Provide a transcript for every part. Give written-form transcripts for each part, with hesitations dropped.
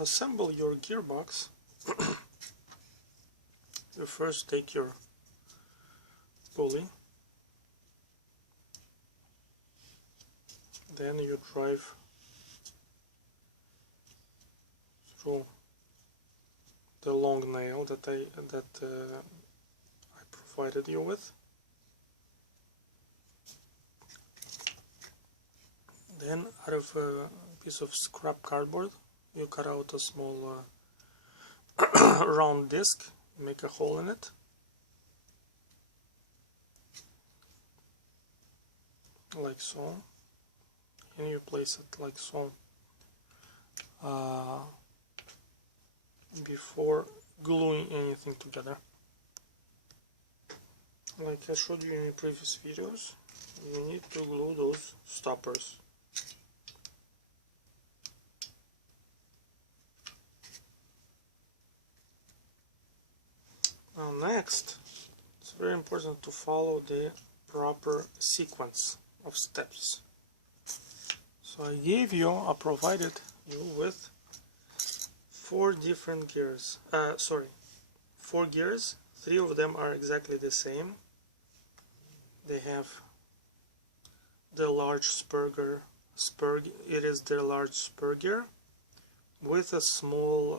assemble your gearbox, you first take your pulley, then you drive through the long nail that I provided you with. Then out of a piece of scrap cardboard you cut out a small round disc, make a hole in it, like so, and you place it like so before gluing anything together. Like I showed you in previous videos, you need to glue those stoppers. Now next, it's very important to follow the proper sequence of steps. So I provided you with four gears. 3 of them are exactly the same. They have the large spur gear. It is the large spur gear with a small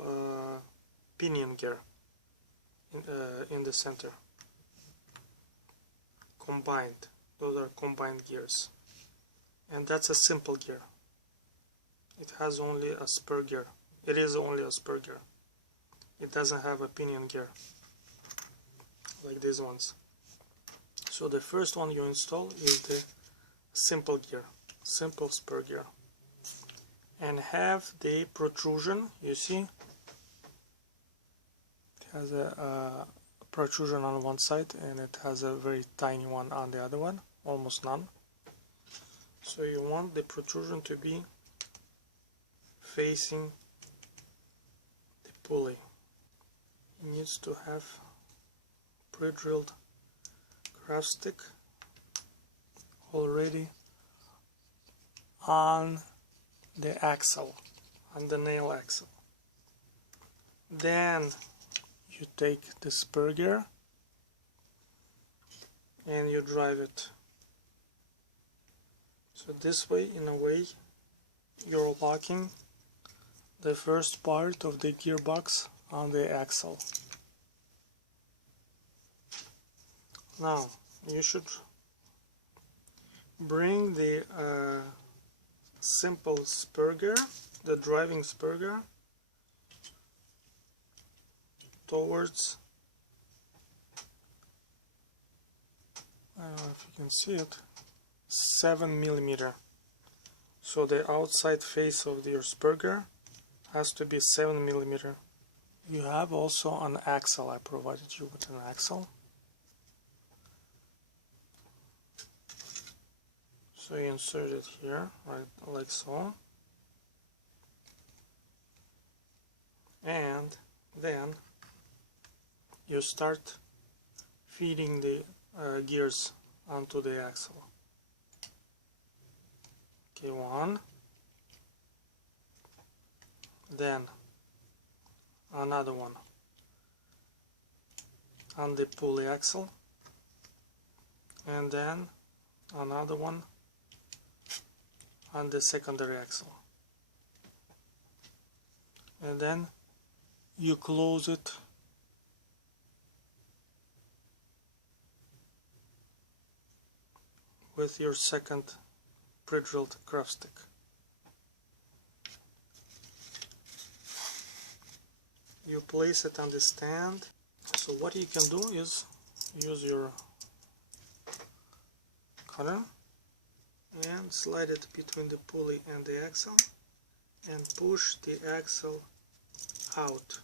pinion gear in the center. Combined. Those are combined gears. And that's a simple gear. It has only a spur gear. It is only a spur gear. It doesn't have a pinion gear like these ones. So the first one you install is the simple gear, simple spur gear, and have the protrusion. You see, it has a protrusion on one side and it has a very tiny one on the other one, almost none. So you want the protrusion to be facing the pulley. It needs to have pre-drilled craft stick already on the axle, on the nail axle. Then you take the spur gear and you drive it. So this way, in a way, you're locking the first part of the gearbox on the axle. Now you should bring the simple spur gear, the driving spur gear, towards, I don't know if you can see it, 7mm. So the outside face of your spur gear has to be 7mm. You have also an axle. I provided you with an axle. So you insert it here, right, like so, and then you start feeding the gears onto the axle. Okay, one, then another one on the pulley axle, and then another one on the secondary axle, and then you close it with your second pre-drilled craft stick. You place it on the stand. So what you can do is use your cutter and slide it between the pulley and the axle and push the axle out.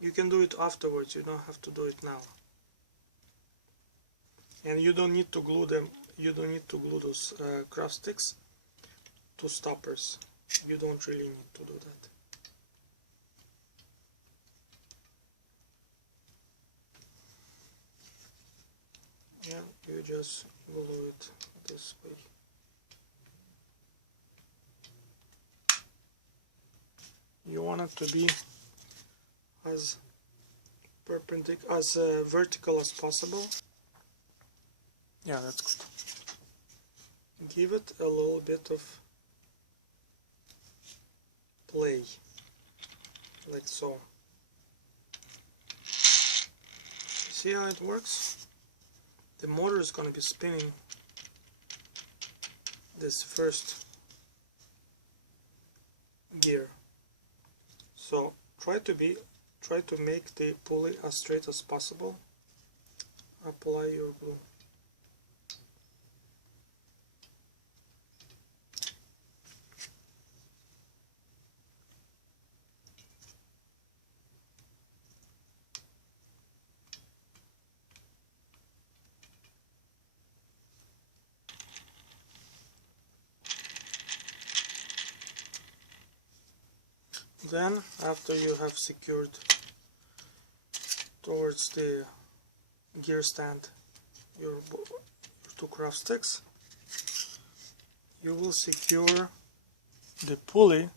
You can do it afterwards, you don't have to do it now. And you don't need to glue them, you don't need to glue those craft sticks to stoppers. You don't really need to do that. Yeah, you just glue it this way. you want it to be as perpendicular, as vertical as possible. Yeah, that's good. Give it a little bit of play, like so. See how it works? The motor is going to be spinning this first gear. So try to make the pulley as straight as possible. Apply your glue. Then, after you have secured towards the gear stand your two craft sticks, you will secure the pulley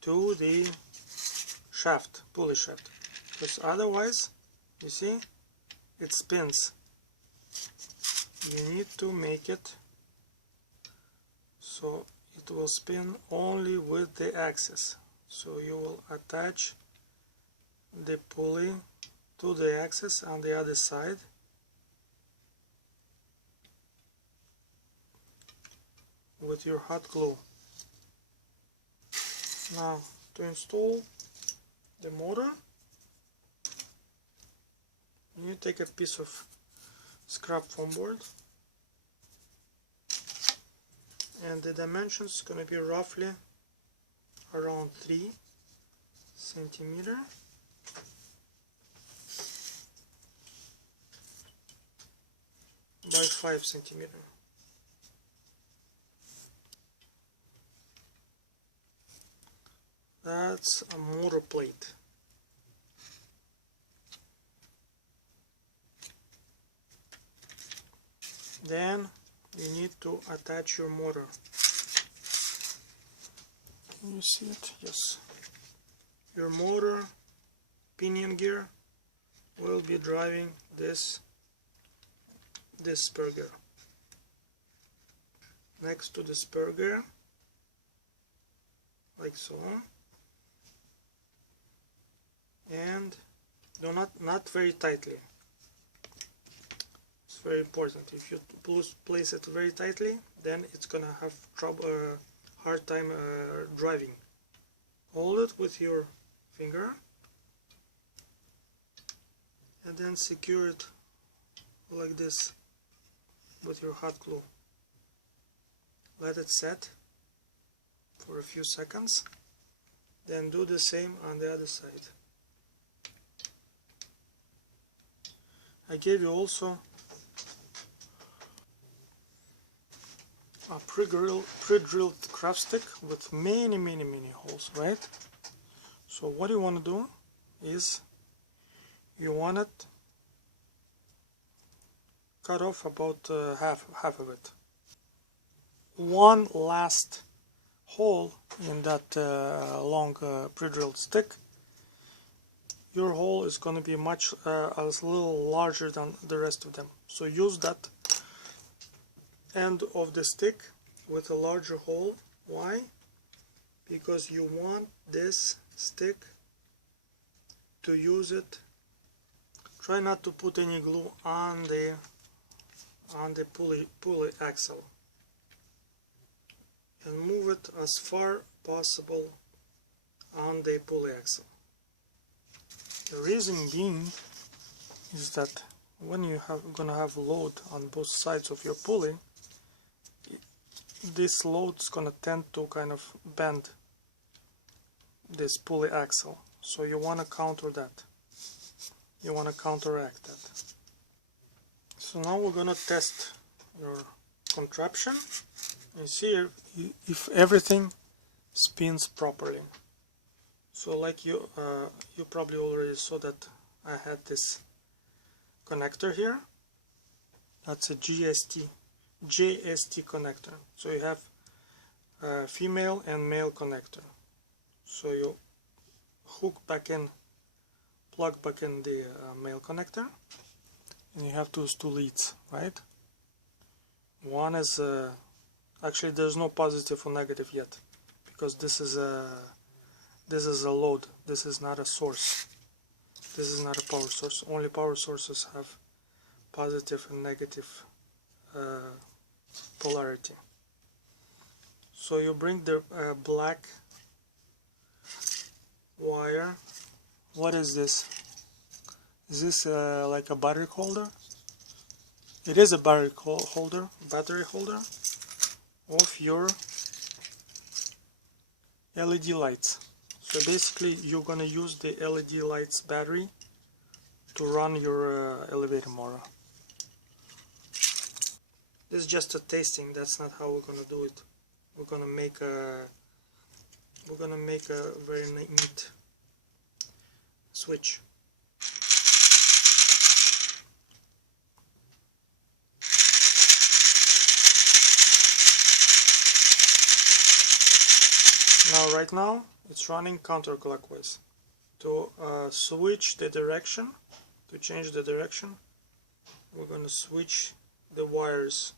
to the shaft, pulley shaft, because otherwise, you see, it spins. You need to make it so it will spin only with the axis. So you will attach the pulley to the axis on the other side, with your hot glue. Now, to install the motor, you take a piece of scrap foam board, and the dimensions is going to be roughly around 3 centimeters by 5 centimeters. That's a motor plate. Then you need to attach your motor. Can you see it? Yes. Your motor pinion gear will be driving this spur gear. Next to the spur gear, like so. And do not very tightly. It's very important. If you place it very tightly, then it's gonna have trouble, hard time driving. Hold it with your finger and then secure it like this with your hot glue. Let it set for a few seconds, then do the same on the other side. I gave you also a pre-drilled craft stick with many holes, right? So what you want to do is you want it cut off about half of it. One last hole in that long pre-drilled stick. Your hole is going to be much a little larger than the rest of them. So use that end of the stick with a larger hole. Why? Because you want this stick to use it. Try not to put any glue on the pulley axle, and move it as far possible on the pulley axle. The reason being is that when you gonna have load on both sides of your pulley, this load is gonna tend to kind of bend this pulley axle. So you want to counter that. You want to counteract that. So now we're gonna test your contraption and see if everything spins properly. So like you probably already saw that I had this connector here. That's a JST connector. So you have a female and male connector. So you plug back in the male connector, and you have those two leads, right? One is actually there's no positive or negative yet, because this is a load. This is not a source. This is not a power source. Only power sources have positive and negative polarity. So you bring the black wire. What is this? Is this like a battery holder? It is a battery holder of your LED lights. So basically you're gonna use the LED lights battery to run your elevator motor. This is just a tasting. That's not how we're gonna do it. We're gonna make a very neat switch. Now, right now, it's running counterclockwise. To switch the direction, to change the direction, we're going to switch the wires